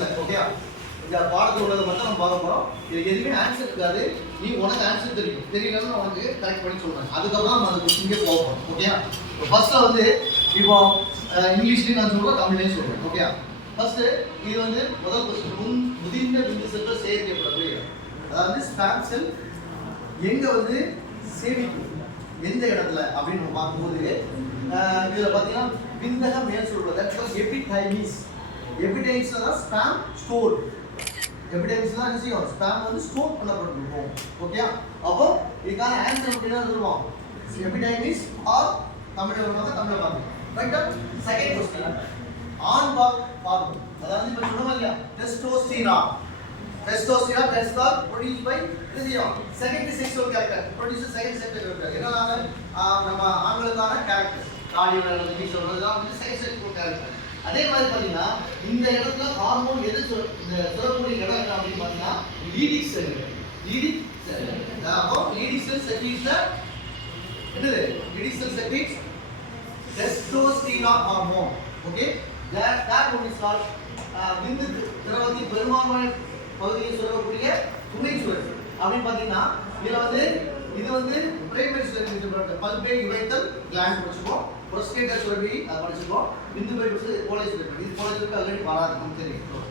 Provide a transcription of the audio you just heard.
சிலபஸ்ல ஓகேயா இந்த பாடத்தில் உள்ளதை மட்டும் நம்ம பார்க்க போகிறோம். இது எதுவுமே ஆன்சர் இருக்காது. நீ உனக்கு ஆன்சர் தெரியும், தெரியலன்னு உனக்கு கரெக்ட் பண்ணி சொல்கிறேன். அதுக்கப்புறம் நம்ம அந்த கொஸ்டின்கே போகிறோம். ஓகேயா ஃபர்ஸ்ட்டில் வந்து இப்போ இங்கிலீஷ்லேயும் நான் சொல்கிறேன், தமிழ்லேயும் சொல்கிறேன். ஓகேயா ஃபர்ஸ்ட்டு இது வந்து முதல் கொஸ்டின் முதிர்ந்த விந்து செல்கள் சேகரிக்கப்படக்கூடிய அதாவது ஸ்பேம் செல் எங்கே வந்து சேமிக்கும் எந்த இடத்துல அப்படின்னு நம்ம பார்க்கும்போது இதில் பார்த்தீங்கன்னா விந்தக மேல் சொல்கிறது எபிடைமிஸ். எபிடைமிஸ்ல தான் ஸ்பேம் ஸ்டோர். எபிடைமிஸ் தான் என்ன செய்யும், ஸ்பேம் வந்து ஸ்டோர் பண்ணப்பட்டிருக்கும். ஓகே அப்போ இதுக்கான ஆன்சர் அப்படின்னா சொல்லுவோம் எபிடைமிஸ் ஆர் தமிழில் பார்த்து ரைட்டா. செகண்ட் கொஸ்டின் ஆண் பால் ஹார்மோன் அதாவது இப்போ சொன்னோம் இல்லையா testosterone. Testosterone that is produced by secondary sexual character, produces secondary sexual character. என்னன்னா நம்ம ஆண்களுக்கான கேரக்டர் கார்டியோல சொல்றதுதான் வந்து செகண்டரி செக்சுவல் கேரக்டர். அதே மாதிரி பாத்தீங்கன்னா இந்த இடத்துல ஹார்மோன் எது இந்த சுரக்கூடிய இடம் என்ன அப்படின்னு பாத்தீங்கன்னா லீடிக் செல். லீடிக் செல் அப்போ லீடிக் செல் செக்ரீட்ஸ் என்னது Leydig cell secretes testosterone hormone. Okay that one is called விந்து திரவத்தின் பெரும்பான்மை பகுதியை சுரக்கக்கூடிய துணை சுரர் அப்படின்னு பார்த்தீங்கன்னா இதில் வந்து இது வந்து பிரைமரி சுரர் பல்பே யுரைத்தல் கிளாண்ட் படிச்சுப்போம். புரோஸ்டேட்டா சுரபி அதை படிச்சுப்போம். விந்து பை கோலை சுரபி இது கோலை சுரபி ஆல்ரெடி வராது நமக்கு தெரியும்.